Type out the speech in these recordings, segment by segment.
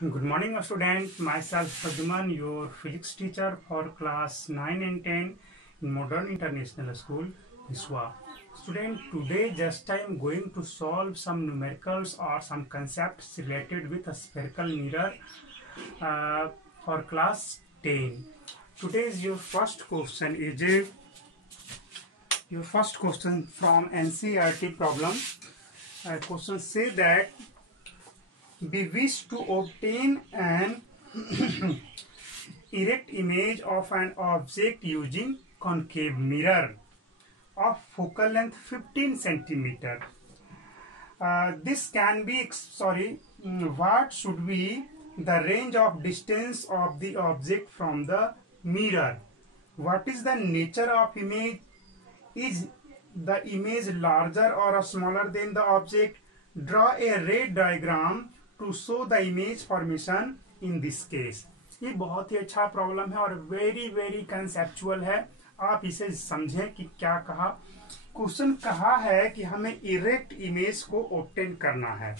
Good morning, student. Myself Pradyuman, your physics teacher for class 9 and 10 in Modern International School, ISWA. Student, today just I am going to solve some numericals or some concepts related with a spherical mirror for class 10. Today's your first question from NCERT problem. Question say that we wish to obtain an erect image of an object using concave mirror of focal length 15 centimeter. This can be, what should be the range of distance of the object from the mirror? What is the nature of image? Is the image larger or smaller than the object? Draw a ray diagram to show the image formation in this case. ये बहुत ही अच्छा problem है और very very conceptual है। आप इसे समझें कि क्या कहा। क्वेश्चन कहा है कि हमें इरेक्ट इमेज को ऑब्टेन करना है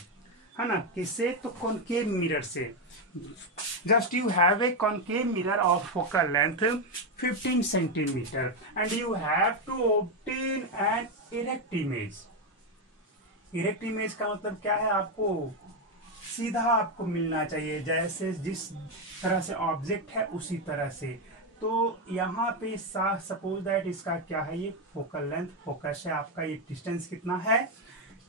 ना, किससे? तो कॉनकेव मिरर से। Just you have a concave mirror of focal length 15 centimetre and you have to obtain an erect image. Erect image का मतलब क्या है? आपको सीधा आपको मिलना चाहिए, जैसे जिस तरह से ऑब्जेक्ट है उसी तरह से। तो यहाँ पे सपोज दैट इसका क्या है, ये फोकल लेंथ, फोकस है आपका। ये डिस्टेंस कितना है?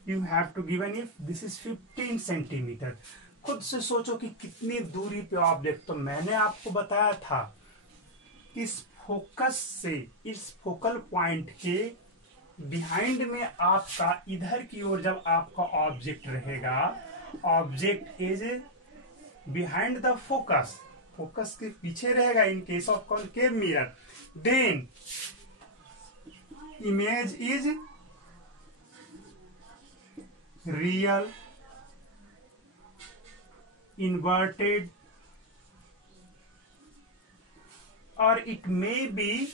You have to given if this is 15 centimetre. खुद से सोचो कि कितनी दूरी पे ऑब्जेक्ट। तो मैंने आपको बताया था इस फोकस से, इस फोकल पॉइंट के बिहाइंड में आपका इधर की ओर जब आपका ऑब्जेक्ट रहेगा, object is behind the focus, focus के पीछे रहेगा in case of concave mirror, then image is real, inverted, और it may be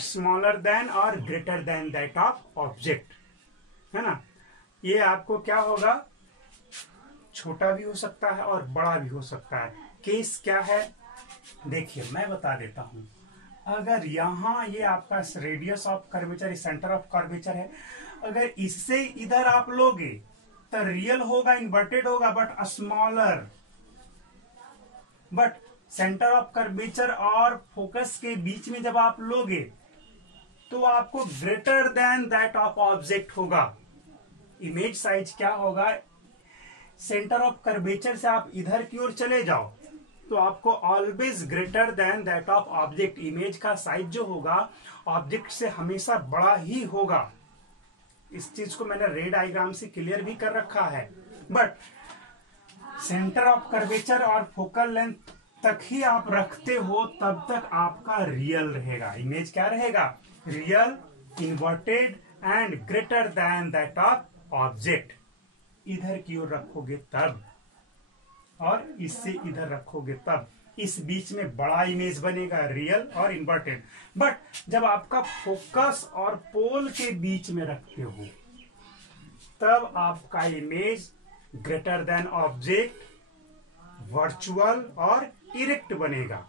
smaller than और greater than that of object, है ना। ये आपको क्या होगा, छोटा भी हो सकता है और बड़ा भी हो सकता है। केस क्या है देखिए, मैं बता देता हूं। अगर यहां ये आपका radius of curvature, centre of curvature है, अगर इससे इधर आप लोगे तो रियल होगा, इन्वर्टेड होगा, but smaller. But centre of curvature और फोकस के बीच में जब आप लोगे तो आपको greater than that of object होगा। इमेज साइज क्या होगा? सेंटर ऑफ कर्वेचर से आप इधर की ओर चले जाओ तो आपको always greater than that of object. Image का साइज जो होगा ऑब्जेक्ट से हमेशा बड़ा ही होगा। इस चीज को मैंने रे डायग्राम से क्लियर भी कर रखा है। बट सेंटर ऑफ कर्वेचर और फोकल लेंथ तक ही आप रखते हो, तब तक आपका रियल रहेगा। इमेज क्या रहेगा? Real, inverted and greater than that of object. इधर की ओर रखोगे तब, और इससे इधर रखोगे तब, इस बीच में बड़ा इमेज बनेगा, रियल और इन्वर्टेड। बट जब आपका फोकस और पोल के बीच में रखते हो तब आपका image greater than object, virtual और इरेक्ट बनेगा,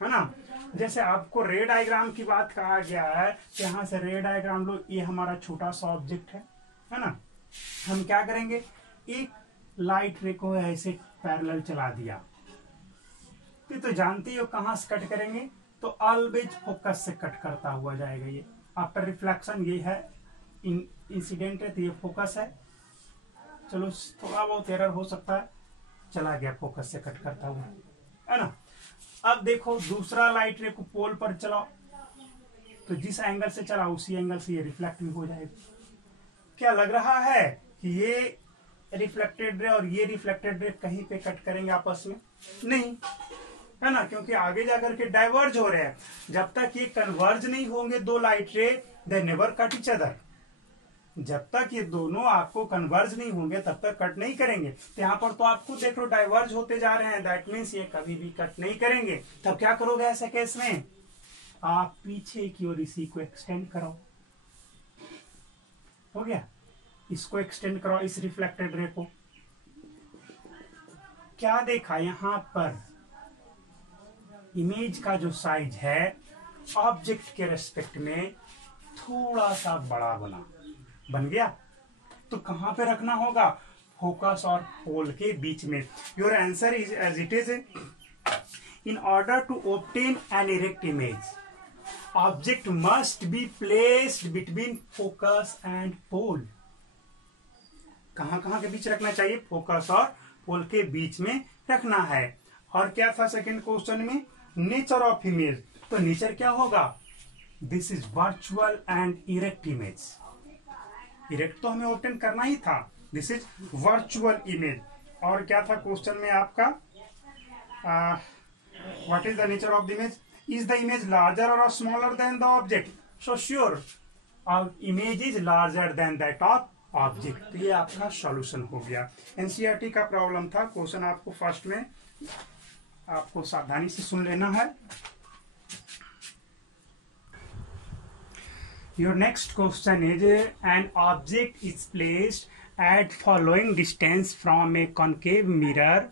है ना। जैसे आपको रे डायग्राम की बात कहा गया है, यहां से रे डायग्राम लो, ये हमारा छोटा सा ऑब्जेक्ट है ना। हम क्या करेंगे, एक लाइट रे को ऐसे पैरेलल चला दिया, फिर तो जानते हो कहां से कट करेंगे, तो ऑलवेज फोकस से कट करता हुआ जाएगा। ये आफ्टर रिफ्लेक्शन ये है, इंसिडेंट है तो ये फोकस है। चलो थोड़ा बहुत एरर हो सकता है, चला गया फोकस से कट करता हुआ, है ना। अब देखो दूसरा लाइट रे को पोल पर चलाओ तो जिस एंगल से चला उसी एंगल से ये रिफ्लेक्ट भी हो जाएगा। क्या लग रहा है कि ये रिफ्लेक्टेड रे और ये रिफ्लेक्टेड रे कहीं पे कट करेंगे आपस में? नहीं, है ना, क्योंकि आगे जाकर के डाइवर्ज हो रहे हैं। जब तक ये कन्वर्ज नहीं होंगे दो लाइट रे, they never cut each other. जब तक ये दोनों आपको कन्वर्ज नहीं होंगे तब तक कट नहीं करेंगे। तो यहाँ पर तो आपको देख लो डाइवर्ज होते जा रहे हैं, दैट मीन्स ये कभी भी कट नहीं करेंगे। तब क्या करोगे ऐसे केस में? आप पीछे की ओर इसी को एक्सटेंड करो, हो गया। इसको एक्सटेंड करो, इस रिफ्लेक्टेड रे को, क्या देखा यहाँ पर, इमेज का जो साइज है ऑब्जेक्ट के रेस्पेक्ट में थोड़ा सा बड़ा बन गया। तो कहां पे रखना होगा, फोकस और पोल के बीच में। Your answer is as it is, in order to obtain an erect image object must be placed between focus and pole. कहां कहां के बीच रखना चाहिए, फोकस और पोल के बीच में रखना है। और क्या था सेकंड क्वेश्चन में, नेचर ऑफ इमेज। तो नेचर क्या होगा, this is virtual and erect image. Erect तो हमें ऑब्टेन करना ही था, दिस इज वर्चुअल इमेज। और क्या था क्वेश्चन में आपका, what is the nature of the image, is the image larger और smaller than the object. So sure image is larger than that of object. तो ये आपका सॉल्यूशन हो गया। एनसीईआरटी का प्रॉब्लम था, क्वेश्चन आपको फर्स्ट में आपको सावधानी से सुन लेना है। Your next question is, an object is placed at following distance from a concave mirror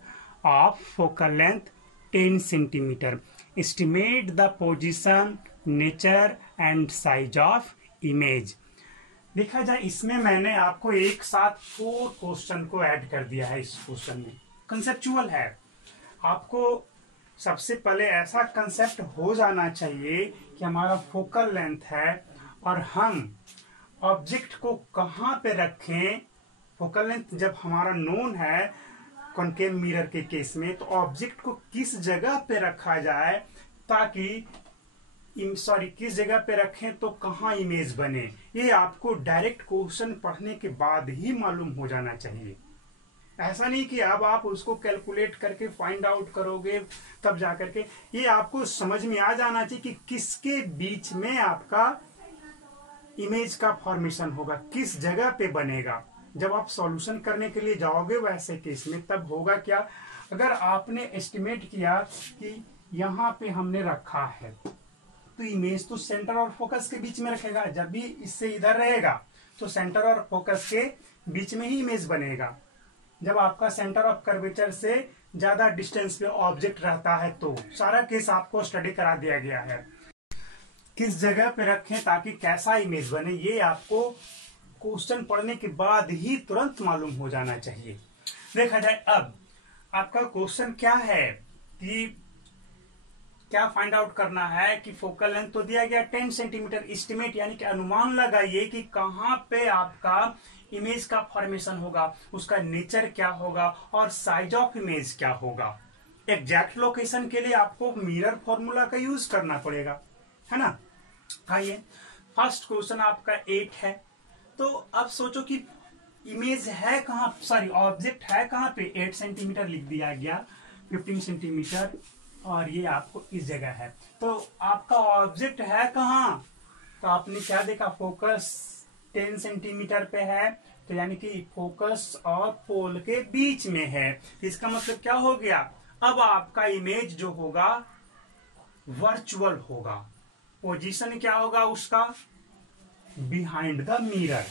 of focal length 10 centimeter. Estimate the position, nature and size of image. देखा जाए इसमें मैंने आपको एक साथ 4 क्वेश्चन को ऐड कर दिया है। इस क्वेश्चन में कंसेप्चुअल है, आपको सबसे पहले ऐसा कंसेप्ट हो जाना चाहिए कि हमारा फोकल लेंथ है और हम ऑब्जेक्ट को कहां पे रखें। फोकल लेंथ जब हमारा नोन है कॉनकेव मिरर के केस में, तो ऑब्जेक्ट को किस जगह पे रखा जाए ताकि किस जगह पे रखें तो कहां इमेज बने, ये आपको डायरेक्ट क्वेश्चन पढ़ने के बाद ही मालूम हो जाना चाहिए। ऐसा नहीं कि अब आप उसको कैलकुलेट करके फाइंड आउट करोगे तब जाकर के, ये आपको समझ में आ जाना चाहिए कि किसके बीच में आपका इमेज का फॉर्मेशन होगा, किस जगह पे बनेगा। जब आप सॉल्यूशन करने के लिए जाओगे वैसे केस में, तब होगा क्या, अगर आपने एस्टिमेट किया कि यहाँ पे हमने रखा है तो इमेज तो सेंटर और फोकस के बीच में रखेगा। जब भी इससे इधर रहेगा तो सेंटर और फोकस के बीच में ही इमेज बनेगा। जब आपका सेंटर ऑफ कर्वेचर से ज्यादा डिस्टेंस पे ऑब्जेक्ट रहता है तो सारा केस आपको स्टडी करा दिया गया है। किस जगह पे रखें ताकि कैसा इमेज बने, ये आपको क्वेश्चन पढ़ने के बाद ही तुरंत मालूम हो जाना चाहिए। देखा जाए अब आपका क्वेश्चन क्या है कि क्या फाइंड आउट करना है कि फोकल लेंथ तो दिया गया 10 सेंटीमीटर, एस्टिमेट यानी कि अनुमान लगाइए कि कहां पे आपका इमेज का फॉर्मेशन होगा, उसका नेचर क्या होगा और साइज ऑफ इमेज क्या होगा। एग्जैक्ट लोकेशन के लिए आपको मिरर फॉर्मूला का यूज करना पड़ेगा, है ना। आइए फर्स्ट क्वेश्चन आपका 8 है। तो अब सोचो कि इमेज है कहां, ऑब्जेक्ट है कहां पे, 8 सेंटीमीटर लिख दिया गया, 15 सेंटीमीटर और ये आपको इस जगह है। तो आपका ऑब्जेक्ट है कहां, तो आपने क्या देखा, फोकस 10 सेंटीमीटर पे है, तो यानी कि फोकस और पोल के बीच में है। इसका मतलब क्या हो गया, अब आपका इमेज जो होगा वर्चुअल होगा। पोजीशन क्या होगा उसका, behind the mirror,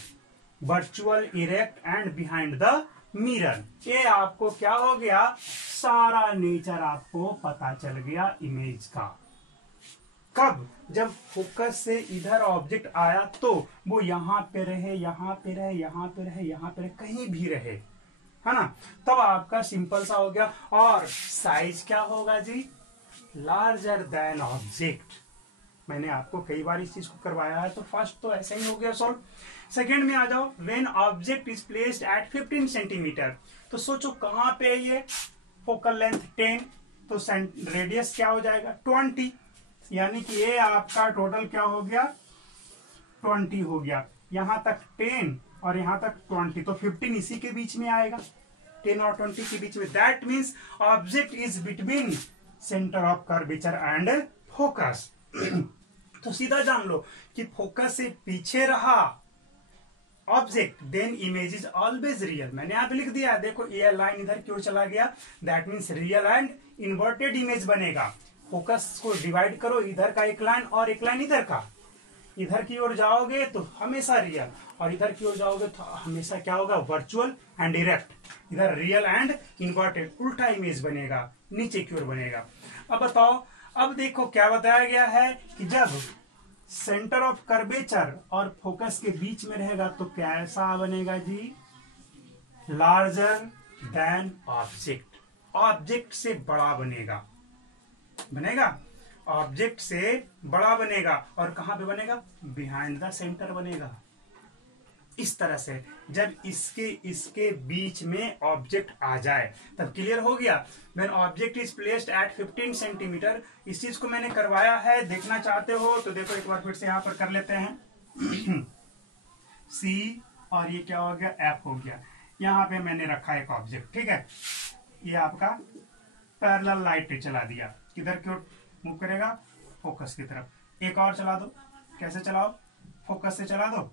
virtual, erect and behind the mirror. ये आपको क्या हो गया, सारा नेचर आपको पता चल गया इमेज का। कब, जब फोकस से इधर ऑब्जेक्ट आया तो वो यहां पे रहे, यहां पे रहे, यहां पे रहे, यहां पे रहे, कहीं भी रहे, है ना, तब आपका सिंपल सा हो गया। और साइज क्या होगा जी, लार्जर देन ऑब्जेक्ट। मैंने आपको कई बार इस चीज को करवाया है, तो फर्स्ट तो ऐसा ही हो गया सॉल्व। सेकेंड में आ जाओ, when object is placed eight 15 centimetre. तो सोचो कहां पे है ये, फोकल लेंथ 10, तो रेडियस क्या हो जाएगा 20, यानी कि ये आपका टोटल क्या हो गया 20 हो गया। यहां तक 10 और यहां तक 20, तो 15 इसी के बीच में आएगा, 10 और 20 के बीच में। That means object is between centre of curvature and focus. तो सीधा जान लो कि फोकस से पीछे रहा object, then image is always real. मैंने यहां पे लिख दिया, देखो ये लाइन इधर की ओर चला गया, that means real and inverted image बनेगा। फोकस को डिवाइड करो, इधर का एक लाइन और एक लाइन इधर का, इधर की ओर जाओगे तो हमेशा रियल, और इधर की ओर जाओगे तो हमेशा क्या होगा, वर्चुअल एंड डायरेक्ट। इधर रियल एंड इन्वर्टेड, उल्टा इमेज बनेगा, नीचे की ओर बनेगा। अब बताओ, अब देखो क्या बताया गया है कि जब सेंटर ऑफ कर्वेचर और फोकस के बीच में रहेगा तो कैसा बनेगा जी, लार्जर देन ऑब्जेक्ट, ऑब्जेक्ट से बड़ा बनेगा, बनेगा ऑब्जेक्ट से बड़ा बनेगा। और कहां पे बनेगा, बिहाइंड द सेंटर बनेगा। इस तरह से जब इसके बीच में ऑब्जेक्ट आ जाए तब क्लियर हो गया। When object is placed eight 15 centimetre, इस चीज को मैंने करवाया है, देखना चाहते हो तो देखो एक बार फिर से यहां पर कर लेते हैं। सी और ये क्या हो गया, एफ हो गया। यहां पे मैंने रखा एक ऑब्जेक्ट, ठीक है, ये आपका पैरेलल लाइट चला दिया, किधर की ओर मूव करेगा, फोकस की तरफ। एक और चला दो, कैसे चलाओ, फोकस से चला दो,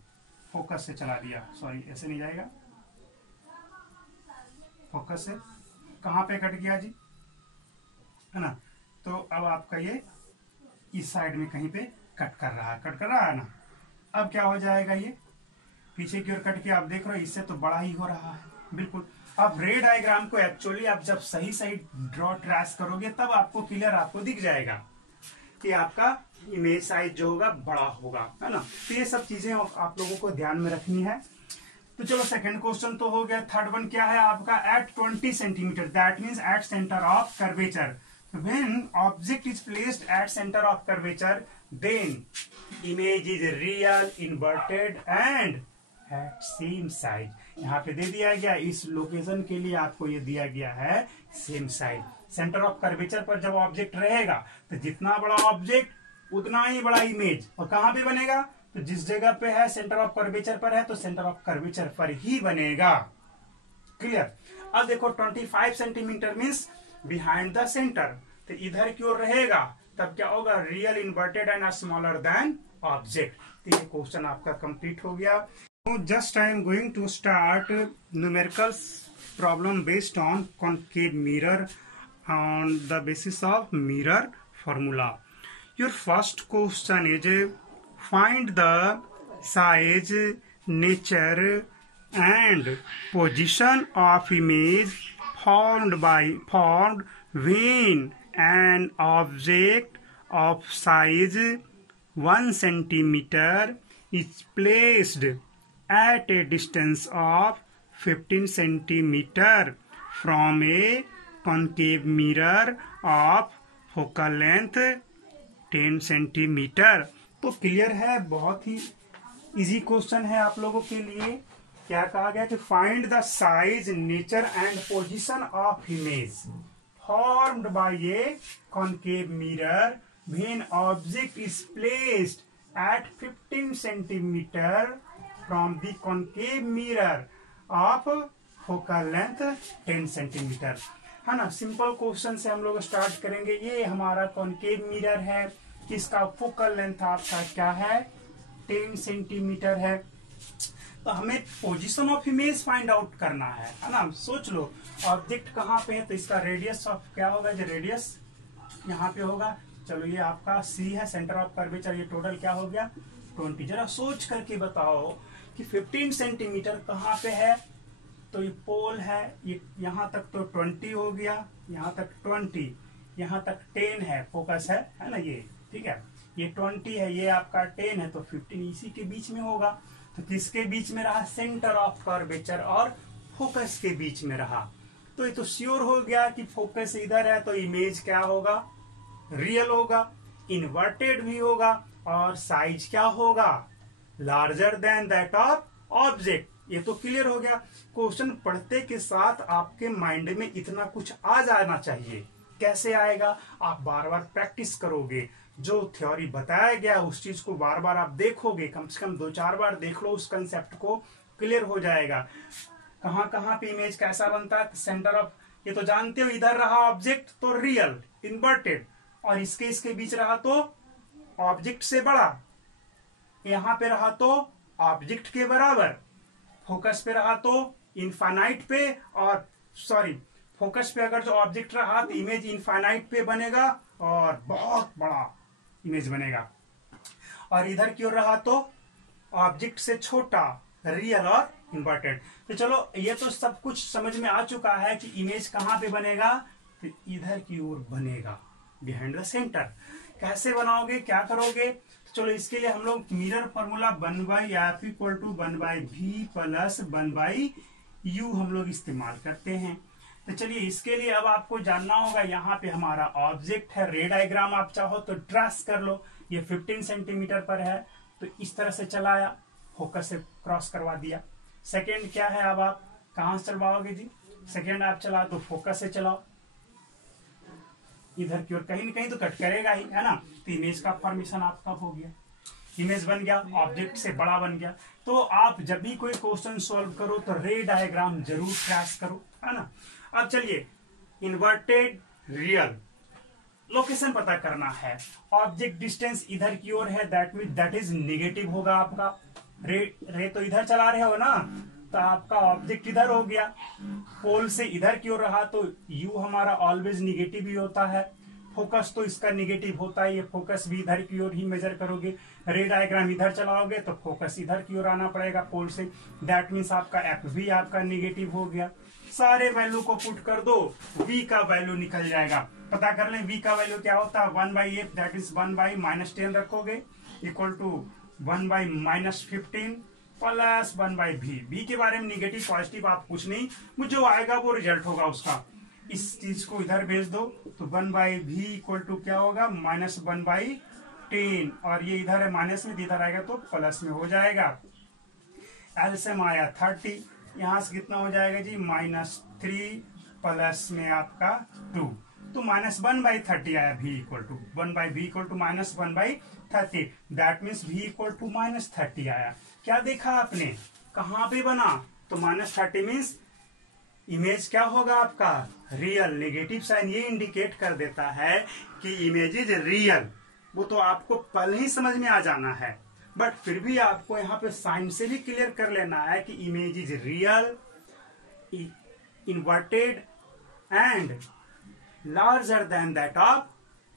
फोकस से चला दिया, सॉरी ऐसे नहीं जाएगा, फोकस से। कहां पे कट गया जी, है ना, तो अब आपका ये इस साइड में कहीं पे कट कर रहा है ना। अब क्या हो जाएगा, ये पीछे की ओर कट के आप देख रहे हो, इससे तो बड़ा ही हो रहा है, बिल्कुल। अब रे डायग्राम को एक्चुअली आप जब सही सही ड्रॉ ट्रेस करोगे तब आपको क्लियर आपको दिख जाएगा कि आपका इमेज साइज जो होगा बड़ा होगा, है ना। तो ये सब चीजें आप लोगों को ध्यान में रखनी है। तो चलो सेकंड क्वेश्चन तो हो गया। थर्ड वन क्या है आपका, at 20 centimetre, that means at centre of curvature, when object is placed at centre of curvature then image is real, inverted and at same size. यहाँ पे दे दिया गया, इस लोकेशन के लिए आपको ये दिया गया है same size. Centre of curvature पर जब ऑब्जेक्ट रहेगा तो जितना बड़ा ऑब्जेक्ट उतना ही बड़ा इमेज। और कहां पे बनेगा, तो जिस जगह पे है सेंटर ऑफ कर्वेचर पर है तो सेंटर ऑफ कर्वेचर पर ही बनेगा, क्लियर। अब देखो 25 centimetre means behind the centre, तो इधर की ओर रहेगा तब क्या होगा, real, inverted and smaller than object. तो ये क्वेश्चन आपका कंप्लीट हो गया। Just I am going to start numerical problem based on concave mirror on the basis of mirror formula. Your first question is find the size, nature and position of image formed when an object of size 1 centimeter is placed at a distance of 15 centimeter from a concave mirror of focal length 10 centimeter। तो clear है, बहुत ही easy question है आप लोगों के लिए। क्या कहा गया कि find the size, nature and position of image formed by A concave mirror when object is placed at 15 centimeter from the concave mirror of focal length 10 centimetre, है ना। सिंपल क्वेश्चन से हम लोग स्टार्ट करेंगे। ये हमारा कॉन्केव मिरर है, इसका फोकल लेंथ आपका क्या है, 10 सेंटीमीटर है। तो हमें position of image find out करना है ना। सोच लो ऑब्जेक्ट कहाँ पे है, तो इसका रेडियस ऑफ क्या होगा, जो रेडियस यहाँ पे होगा। चलो ये आपका सी है, सेंटर ऑफ कर्वेचर, ये टोटल क्या हो गया 20। जरा सोच करके बताओ कि 15 सेंटीमीटर कहाँ पे है, तो ये पोल है, ये यहाँ तक तो 20 हो गया, यहाँ तक 20, यहाँ तक 10 है, फोकस है ना ये, ठीक है। ये 20 है, ये आपका 10 है, तो 15 इसी के बीच में होगा। तो किसके बीच में रहा, सेंटर ऑफ कर्वेचर और फोकस के बीच में रहा। तो ये तो श्योर हो गया कि फोकस इधर है, तो इमेज क्या होगा, रियल होगा, इन्वर्टेड भी होगा, और साइज क्या होगा, larger than that of object. ये तो क्लियर हो गया। क्वेश्चन पढ़ते के साथ आपके माइंड में इतना कुछ आ जाना चाहिए। कैसे आएगा, आप बार बार प्रैक्टिस करोगे, जो थ्योरी बताया गया उस चीज को बार बार आप देखोगे, कम से कम 2-4 बार देख लो, उस कंसेप्ट को क्लियर हो जाएगा। कहां कहां पे इमेज कैसा बनता है, सेंटर ऑफ, ये तो जानते हो, इधर रहा ऑब्जेक्ट तो रियल, इन्वर्टेड, और इसके बीच रहा तो ऑब्जेक्ट से बड़ा, यहां पे रहा तो ऑब्जेक्ट के बराबर, फोकस पे रहा तो इनफाइनाइट पे, और सॉरी फोकस पे अगर जो ऑब्जेक्ट रहा तो इमेज इनफाइनाइट पे बनेगा और बहुत बड़ा इमेज बनेगा। और इधर की ओर रहा तो ऑब्जेक्ट से छोटा, रियल और इन्वर्टेड। तो चलो ये तो सब कुछ समझ में आ चुका है कि इमेज कहाँ पे बनेगा, तो इधर की ओर बनेगा, बिहाइंड द सेंटर। कैसे बनाओगे, क्या करोगे, तो चलो इसके लिए हम लोग mirror formula 1/f=1/v plus 1/u हम लोग इस्तेमाल करते हैं। तो चलिए इसके लिए अब आपको जानना होगा, यहाँ पे हमारा ऑब्जेक्ट है, रे डायग्राम आप चाहो तो ट्रेस कर लो। ये 15 सेंटीमीटर पर है, तो इस तरह से चलाया, फोकस से क्रॉस करवा दिया। सेकेंड क्या है, अब आप कहां से चलवाओगे जी, सेकेंड आप चला तो फोकस से चलाओ, इधर की ओर कहीं ना कहीं तो कट करेगा ही, है ना। तो इमेज का फॉर्मेशन आपका हो गया, इमेज बन गया, ऑब्जेक्ट से बड़ा बन गया। तो आप जब भी कोई क्वेश्चन सॉल्व करो तो रे डायग्राम जरूर ट्रेस करो, है ना। अब चलिए इन्वर्टेड रियल लोकेशन पता करना है। ऑब्जेक्ट डिस्टेंस इधर की ओर है, दैट इज नेगेटिव होगा आपका। रे तो इधर चला रहे हो ना, तो आपका ऑब्जेक्ट इधर हो गया, पोल से इधर की ओर रहा तो यू हमारा ऑलवेज निगेटिव ही होता है। फोकस तो इसका निगेटिव होता है, ये फोकस भी इधर की ओर ही मेजर करोगे। रे डायग्राम इधर चलाओगे तो फोकस इधर की ओर आना पड़ेगा पोल से, दैट मीन्स आपका एफ भी आपका निगेटिव हो गया। सारे वैल्यू को पुट कर दो, v का वैल्यू निकल जाएगा। पता कर लें v का वैल्यू क्या होता है, 1/f दैट इज 1/-10 रखोगे equal to 1/-15 plus 1/v। v के बारे में निगेटिव पॉजिटिव आप कुछ नहीं, मुझे जो आएगा वो रिजल्ट होगा उसका। इस चीज को इधर भेज दो तो 1/v इक्वल टू क्या होगा, -1/10, और ये इधर है माइनस में, इधर आएगा तो प्लस में हो जाएगा। एलसीएम आया 30, यहां से कितना हो जाएगा जी, -3 प्लस में आपका 2, तो -1/30 आया। v equal to 1/v equal to -1/30, that means v equal to -30 आया। क्या देखा आपने, कहां पे बना, तो -30 मीन्स इमेज क्या होगा आपका, रियल। नेगेटिव साइन ये इंडिकेट कर देता है कि इमेज इज रियल। वो तो आपको पहले ही समझ में आ जाना है, बट फिर भी आपको यहाँ पे साइन से भी क्लियर कर लेना है कि image is real, inverted and larger than that of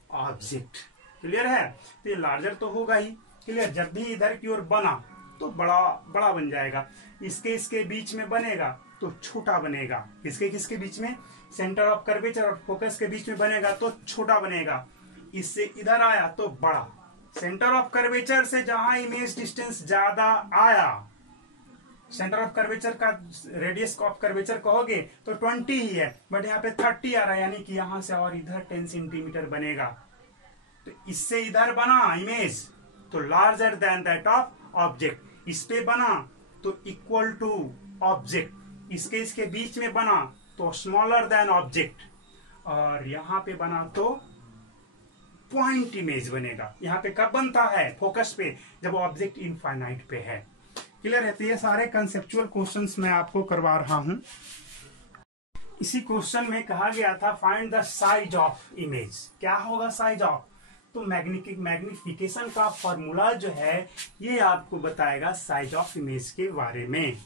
object. Clear है, तो ये लार्जर तो होगा ही, क्लियर। जब भी इधर की ओर बना तो बड़ा बड़ा बन जाएगा, इसके बीच में बनेगा तो छोटा बनेगा, किसके बीच में, सेंटर ऑफ कर्वेचर और फोकस के बीच में बनेगा तो छोटा बनेगा, इससे इधर आया तो बड़ा। सेंटर ऑफ कर्वेचर से जहां इमेज डिस्टेंस ज्यादा आया, सेंटर ऑफ कर्वेचर का रेडियस ऑफ कर्वेचर कहोगे तो 20 ही है, बट यहाँ पे 30 आ रहा है, यानी कि यहां से और इधर 10 सेंटीमीटर बनेगा। तो इससे इधर बना इमेज तो larger than that of object, इस पे बना तो इक्वल टू ऑब्जेक्ट, इसके बीच में बना तो स्मॉलर देन ऑब्जेक्ट, और यहां पे बना तो पॉइंट इमेज बनेगा। यहाँ पे कब बनता है, फोकस पे, जब ऑब्जेक्ट इनफाइनाइट पे है। क्लियर है, तो ये सारे कंसेप्चुअल क्वेश्चंस मैं आपको करवा रहा हूं। इसी क्वेश्चन में कहा गया था find the size of image. क्या होगा साइज ऑफ, तो मैग्निफिकेशन का फॉर्मूला जो है ये आपको बताएगा साइज ऑफ इमेज के बारे में।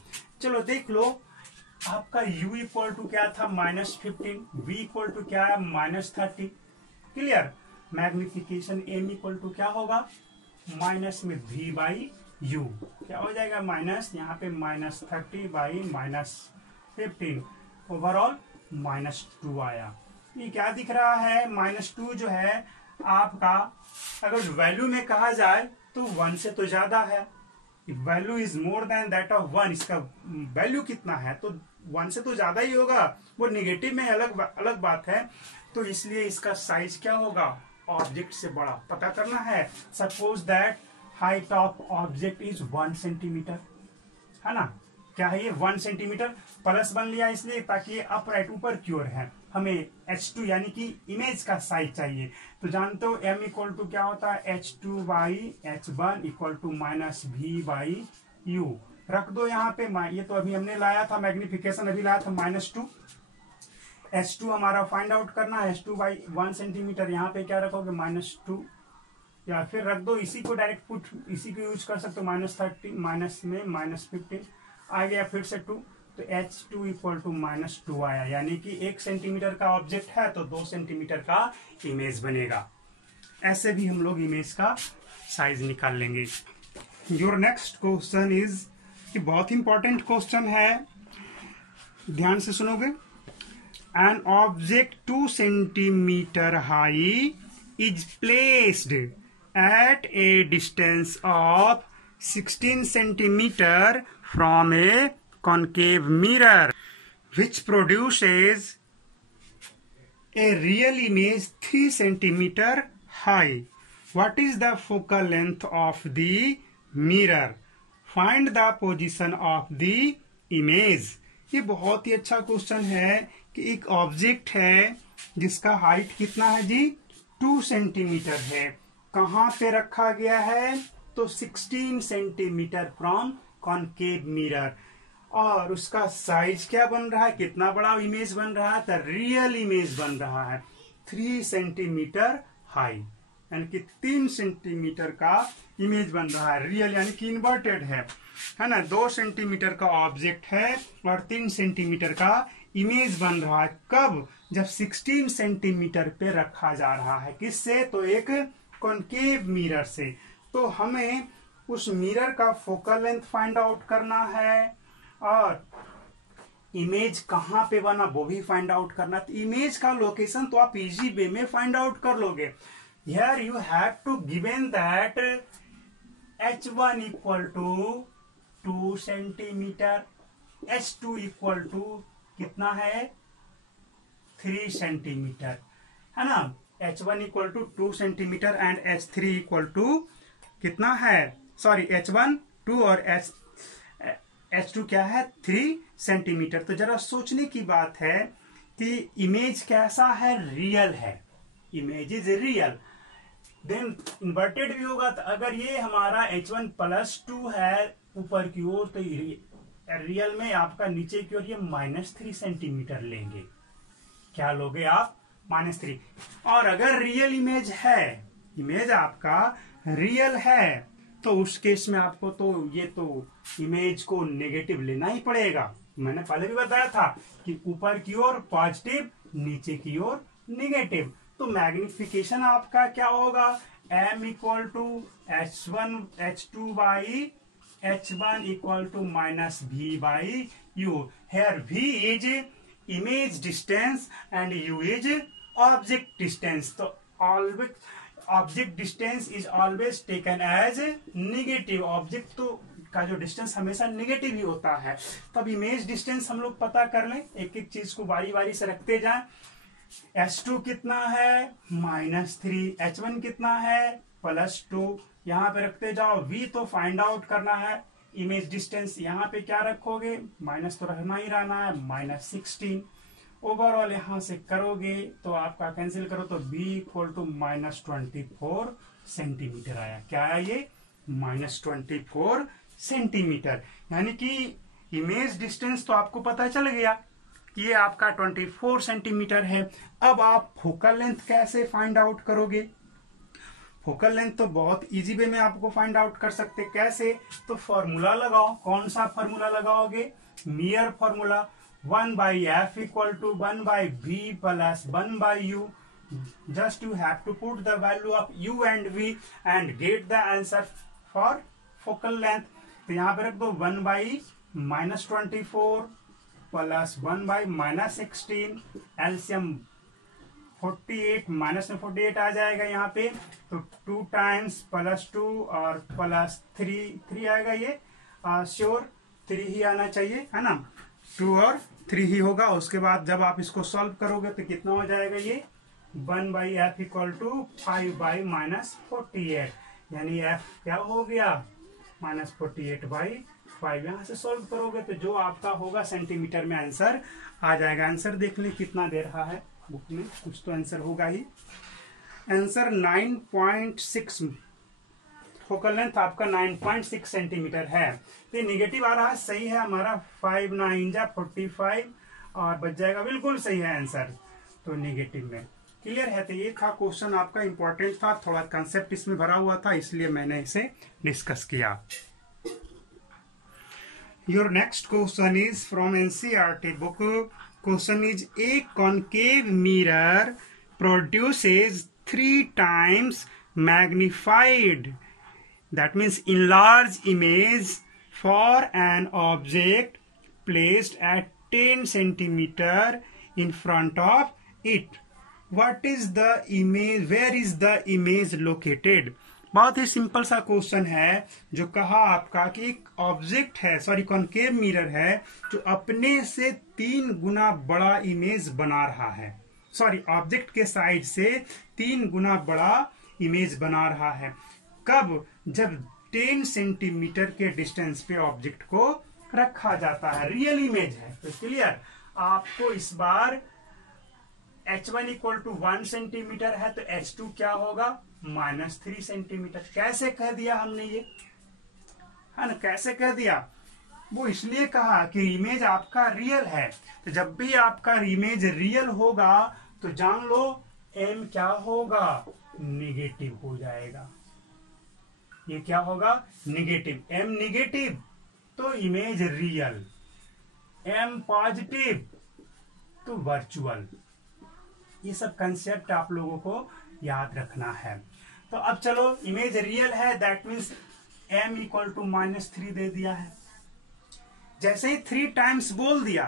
चलो देख लो, आपका u इक्वल टू क्या था, -15, v इक्वल टू क्या है, -30। Clear, magnification m equal to क्या होगा, माइनस में v/u, क्या हो जाएगा, माइनस, यहाँ पे -30/-15, ओवरऑल -2 आया। ये क्या दिख रहा है, -2 जो है आपका, अगर वैल्यू में कहा जाए तो 1 से तो ज्यादा है, value is more than that of 1, इसका वैल्यू कितना है, तो 1 से तो ज्यादा ही होगा, वो नेगेटिव में अलग बात है। तो इसलिए इसका साइज क्या होगा, ऑब्जेक्ट से बड़ा पता करना है। Suppose that height of object is 1 centimetre, है ना, क्या है ये 1 सेंटीमीटर, प्लस बन लिया इसलिए ताकि ये अपराइट ऊपर की ओर है। हमें h2 यानी कि इमेज का साइज चाहिए, तो जानते हो m इक्वल टू क्या होता है, h2/h1 इक्वल टू -v/u। रख दो यहाँ पे, ये तो अभी हमने लाया था मैग्निफिकेशन, अभी लाया था -2। h2 हमारा फाइंड आउट करना है, h2/1 सेंटीमीटर, यहाँ पे क्या रखोगे, -2, या फिर रख दो इसी को डायरेक्ट पुट, इसी को यूज कर सकते हो, -30 माइनस में -15 आ गया, फिर से 2, तो h2 इक्वल टू -2 आया, यानी कि 1 सेंटीमीटर का ऑब्जेक्ट है तो 2 सेंटीमीटर का इमेज बनेगा। ऐसे भी हम लोग इमेज का साइज निकाल लेंगे। योर नेक्स्ट क्वेश्चन इज, कि बहुत इंपॉर्टेंट क्वेश्चन है, ध्यान से सुनोगे। An object 2 centimetre high is placed eight A distance of 16 centimetre from A concave mirror which produces a real image 3 centimeter high. What is the focal length of the mirror? Find the position of the image. ये बहुत ही अच्छा question है कि एक object है जिसका height कितना है जी, 2 सेंटीमीटर है। कहाँ पे रखा गया है? तो 16 सेंटीमीटर फ्रॉम कॉनकेव मिरर। और उसका साइज क्या बन रहा है, कितना बड़ा इमेज बन रहा है? तो रियल इमेज बन रहा है 3 सेंटीमीटर हाई, यानी कि 3 सेंटीमीटर का इमेज बन रहा है। रियल यानी कि इन्वर्टेड है ना। 2 सेंटीमीटर का ऑब्जेक्ट है और 3 सेंटीमीटर का इमेज बन रहा है। कब? जब 16 सेंटीमीटर पे रखा जा रहा है। किससे? तो एक कॉनकेव मिरर से। तो हमें उस मिरर का फोकल लेंथ फाइंड आउट करना है और इमेज कहां पे बना वो भी फाइंड आउट करना। तो इमेज का लोकेशन तो आप इजी वे में फाइंड आउट कर लोगे। Here you have to given that h1 equal to 2 centimetre, h2 equal to कितना है, 3 सेंटीमीटर, है ना। h1 equal to 2 centimetre and h3 equal to कितना है, सॉरी h1 2 और h2 क्या है, 3 सेंटीमीटर। तो जरा सोचने की बात है कि इमेज कैसा है, रियल है। Image is real, then inverted भी होगा। तो अगर ये हमारा h1 प्लस 2 है ऊपर की ओर, तो रियल में आपका नीचे की ओर ये -3 सेंटीमीटर लेंगे। क्या लोगे आप? -3। और अगर रियल इमेज है, इमेज आपका रियल है, तो उस केस में आपको तो ये तो इमेज को नेगेटिव लेना ही पड़ेगा। मैंने पहले भी बताया था कि ऊपर की ओर पॉजिटिव, नीचे की ओर नेगेटिव। तो मैग्निफिकेशन आपका क्या होगा, m equal to h2 by h1 equal to -v by u। Here v is image distance and u is object distance. तो always object distance is always taken as negative. Object तो का जो distance हमेशा negative ही होता है। तब image distance हम लोग पता कर लें, एक एक चीज को बारी बारी से रखते जाएं। h2 कितना है, -3, h1 कितना है, +2, यहाँ पे रखते जाओ। v तो फाइंड आउट करना है, इमेज डिस्टेंस यहाँ पे क्या रखोगे, माइनस तो रहना ही रहना है, -16। ओवरऑल यहां से करोगे तो आपका कैंसिल करो तो b इक्वल टू -24 सेंटीमीटर आया। क्या आया ये, -24 सेंटीमीटर। यानी कि इमेज डिस्टेंस तो आपको पता चल गया कि ये आपका 24 सेंटीमीटर है। अब आप फोकल लेंथ कैसे फाइंड आउट करोगे? फोकल लेंथ तो बहुत इजी वे में आपको फाइंड आउट कर सकते। कैसे? तो फॉर्मूला लगाओ। कौन सा फॉर्मूला लगाओगे? Mirror formula. 1/f equal to 1/v plus 1/u। Just you have to put the value of u and v and get the answer for focal length। तो यहाँ पे रख दो 1/-24 प्लस 1/-16, एलसीएम 48, माइनस में 48 आ जाएगा यहाँ पे। तो 2 टाइम्स +2 और +3 आएगा। ये श्योर 3 ही आना चाहिए, है ना। 2 और 3 ही होगा। उसके बाद जब आप इसको सॉल्व करोगे तो कितना हो जाएगा ये, 1/f इक्वल टू 5/-48, यानी f क्या हो गया, -48/5। यहाँ से सॉल्व करोगे तो जो आपका होगा सेंटीमीटर में आंसर आ जाएगा। आंसर देख ले कितना दे रहा है बुक में, कुछ तो आंसर होगा ही। आंसर 9.6, फोकल लेंथ आपका 9.6 सेंटीमीटर है। तो निगेटिव आ रहा है, सही है हमारा। 5 9 जा 45 और बच जाएगा, बिल्कुल सही है आंसर। तो नेगेटिव में क्लियर है। तो ये था क्वेश्चन आपका, इंपॉर्टेंट था, थोड़ा कंसेप्ट इसमें भरा हुआ था, इसलिए मैंने इसे डिस्कस किया। Your next question is from NCERT book. Question is, A concave mirror produces 3 times magnified that means enlarge image for an object placed at 10 centimeter in front of it. What is the image? Where is the image located? बहुत ही simple सा question है जो कहा आपका कि एक object है, sorry concave mirror है जो अपने से 3 गुना बड़ा इमेज बना रहा है, सॉरी ऑब्जेक्ट के साइड से 3 गुना बड़ा इमेज बना रहा है। कब? जब 10 सेंटीमीटर के डिस्टेंस पे ऑब्जेक्ट को रखा जाता है। रियल इमेज है। तो क्लियर? आपको इस बार h1 इक्वल टू 1 सेंटीमीटर है तो h2 क्या होगा? -3 सेंटीमीटर। कैसे कह दिया हमने ये, है ना? कैसे कह दिया? वो इसलिए कहा कि इमेज आपका रियल है। तो जब भी आपका इमेज रियल होगा तो जान लो m क्या होगा? निगेटिव हो जाएगा। ये क्या होगा? निगेटिव। m निगेटिव तो इमेज रियल, m पॉजिटिव तो वर्चुअल। ये सब कंसेप्ट आप लोगों को याद रखना है। तो अब चलो, इमेज रियल है that means m equal to -3 दे दिया है। जैसे ही 3 टाइम्स बोल दिया,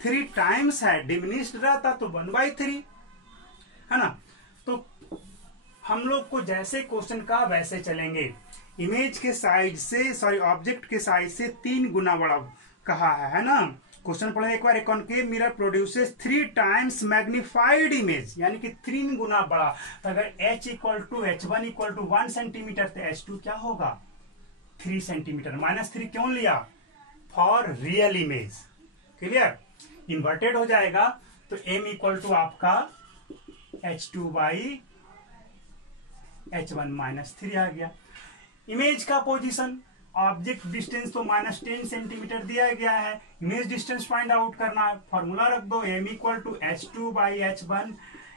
3 टाइम्स है, डिमिनिश्ड रहता तो 1/3, है ना? तो हम लोग को जैसे क्वेश्चन का वैसे चलेंगे। इमेज के साइज से, सॉरी ऑब्जेक्ट के साइज से 3 गुना बड़ा कहा है ना? क्वेश्चन पढ़े एक बार। A concave mirror produces 3 times magnified image, यानी कि 3 गुना बड़ा। तो अगर h equal to h1 equal to 1 centimetre तो h2 क्या होगा? 3 सेंटीमीटर। -3 क्यों लिया? For real image. Clear? Inverted हो जाएगा तो m इक्वल टू आपका h2 बाई h1 -3 आ गया। इमेज का पोजीशन, ऑब्जेक्ट डिस्टेंस तो -10 सेंटीमीटर दिया गया है। इमेज डिस्टेंस फाइंड आउट करना है। फॉर्मूला रख दो, m equal to h2 by h1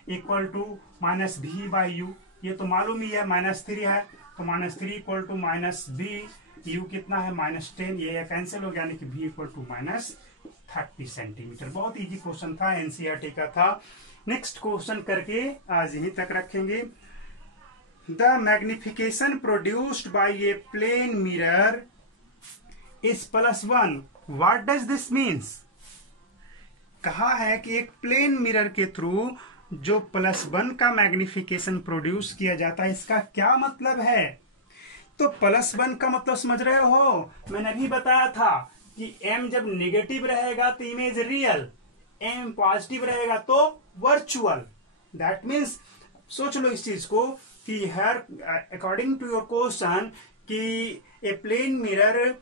equal to -b by u। ये तो मालूम ही है, -3 है तो -3 इक्वल टू -b, u कितना है? -10। ये कैंसिल हो गया, यानी कि b इक्वल टू -30 सेंटीमीटर। बहुत इजी क्वेश्चन था, एनसीईआरटी का था। नेक्स्ट क्वेश्चन करके आज यहीं तक रखेंगे। The magnification produced by a plane mirror is +1. What does this means? कहा है कि एक प्लेन मिरर के थ्रू जो +1 का मैग्निफिकेशन प्रोड्यूस किया जाता है, इसका क्या मतलब है? तो +1 का मतलब समझ रहे हो? मैंने अभी बताया था कि m जब नेगेटिव रहेगा तो इमेज रियल, m पॉजिटिव रहेगा तो वर्चुअल। दैट मीन्स सोच लो इस चीज को कि हर अकॉर्डिंग टू योर क्वेश्चन कि a plane mirror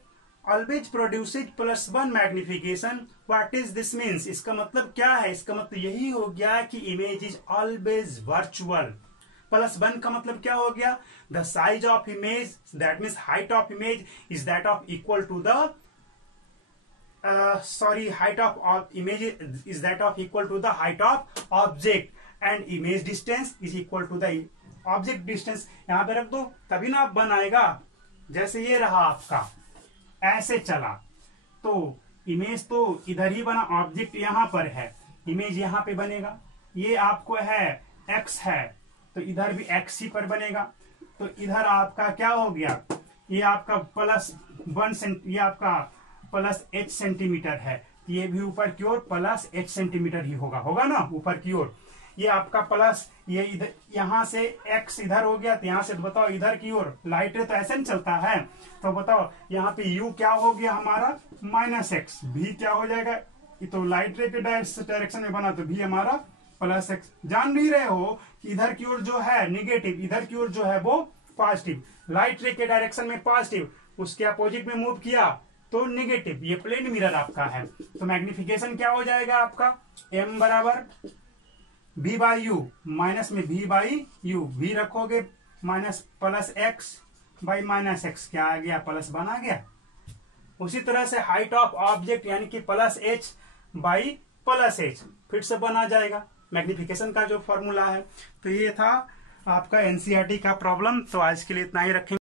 always produces +1 magnification. What is this means? इसका मतलब क्या है? इसका मतलब यही हो गया कि इमेज इज ऑलवेज वर्चुअल। +1 का मतलब क्या हो गया? The size of image, that means height of image is that of equal to the height of image is that of equal to the height of object, and image distance is equal to the object distance। यहां पे रख दो तभी ना आप बनाएगा। जैसे ये रहा आपका, ऐसे चला तो इमेज तो इधर ही बना, ऑब्जेक्ट यहां पर है, इमेज यहां पे बनेगा। ये आपको है x है तो इधर भी x ही पर बनेगा। तो इधर आपका क्या हो गया? ये आपका +1 ये आपका +h सेंटीमीटर है, ये भी ऊपर की ओर +h सेंटीमीटर ही होगा ना ऊपर की ओर। ये आपका प्लस, ये इधर यहां से x इधर हो गया तो यहां से बताओ इधर की ओर लाइट रे तो ऐसे नहीं चलता है। तो बताओ यहाँ पे u क्या हो गया हमारा? -x। v क्या हो जाएगा? तो लाइट रे के डायरेक्शन में बना तो v हमारा +x। जान नहीं रहे हो कि इधर की ओर जो है निगेटिव, इधर की ओर जो है वो पॉजिटिव। लाइट रे के डायरेक्शन में पॉजिटिव, उसके अपोजिट में मूव किया तो नेगेटिव। ये प्लेन मिरर आपका है तो मैग्निफिकेशन क्या हो जाएगा आपका? m बराबर v बाई यू, माइनस में v बाई यू, v रखोगे +x बाई -x, क्या आ गया? +1 आ गया। उसी तरह से हाइट ऑफ ऑब्जेक्ट यानी कि +h बाई +h फिर से बना जाएगा मैग्निफिकेशन का जो फॉर्मूला है। तो ये था आपका एनसीईआरटी का प्रॉब्लम। तो आज के लिए इतना ही रखेंगे।